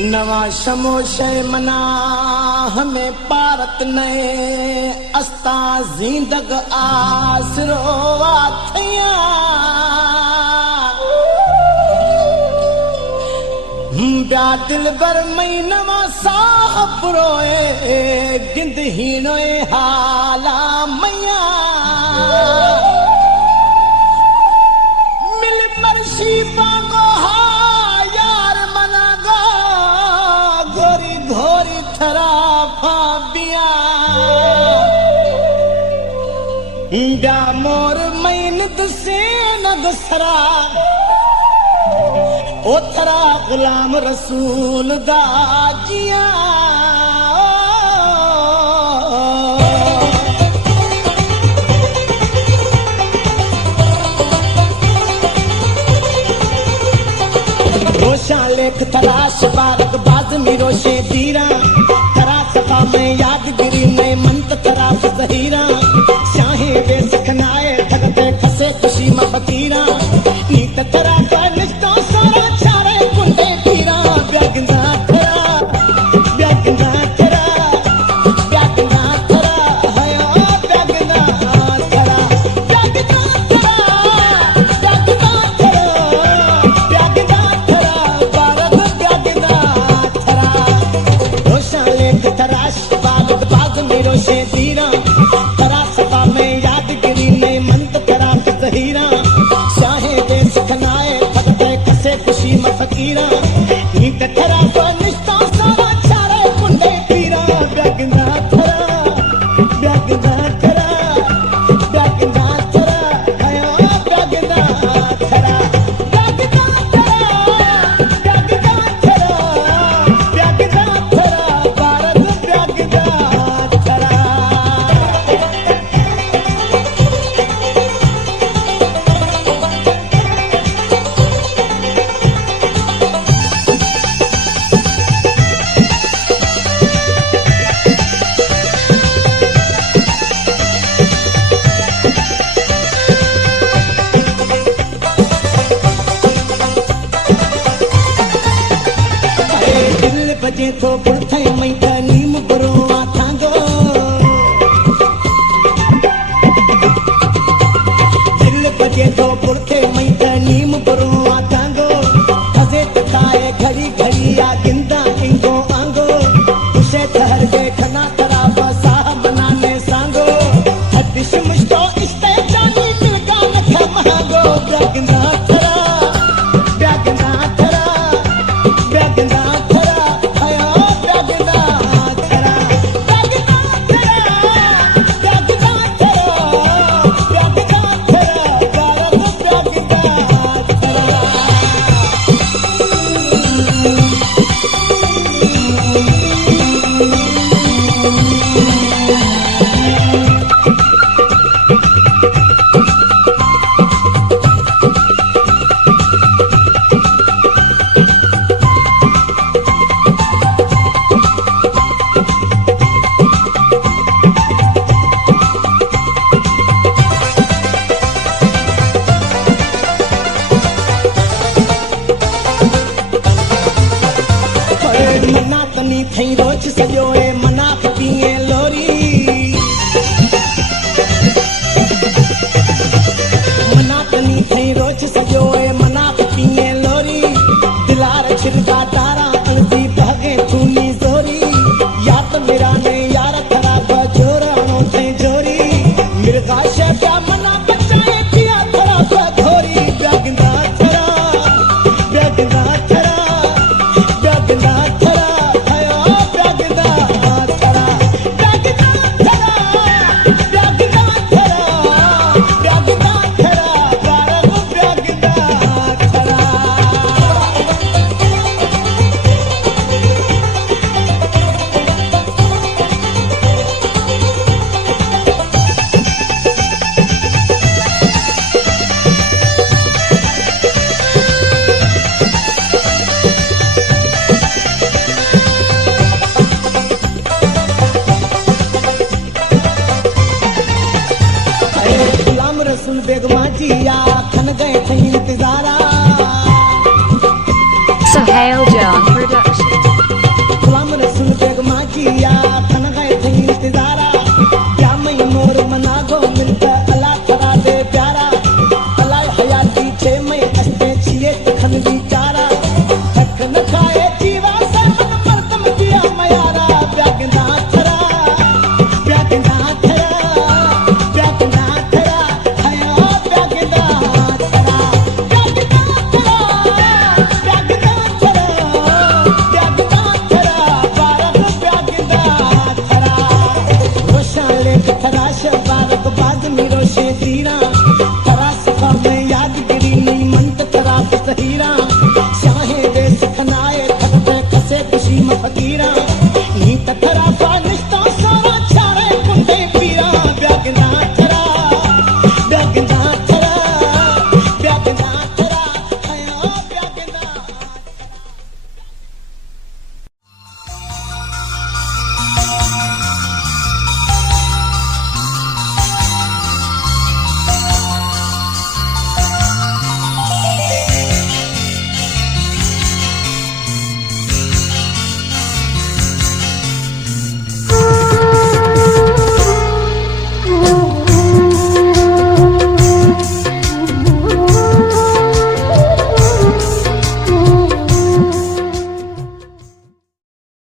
नवा शमोशे मना हमें पारत नए अस्ता जिंदग आसरो आथिया ब्या दिल बर मई नवा साहब रोए गिंद हीनोए हाला मैया मिल मरशी पागो हा यार मना गा गोरी घोरी थरा फाबिया ब्या मोर मैन दसे न दसरा ओ थरा गुलाम रसूल दा जिया रोशा लेख तराश बारक बाज में रोशे दीरा थरा सफा में यादगिरी में मंत थरा जहीरा शाहे वे सखनाए थकते खसे खुशी में फकीरा नीत थरा का निष्ठा सारा चारे कुंडे तीरा ब्यागना थरा ब्यागना थरा ब्यागना थरा हयो ब्यागना थरा ब्यागना थरा ब्यागना थरा ब्यागना थरा भारत ब्यागना थरा रोशा लेख तराश बागत बाग में रोशे तीरा थरा सभा में यादगिरी में मंत थरा जहीरा शाहे वे सखनाए थकते खसे खुशी में फकीरा नीत थरा को निष्ठा सारा चारे कुंडे पीरा ब्यागना थरा ब्यागना थरा ब्यागना थरा हयो ब्यागना थरा ब्यागना थरा ब्यागना थरा ब्यागना थरा भारत ब्यागना थरा दिल बजे तो बुढ़ते मैठा नीम बरुआ थांगो दिल बजे तो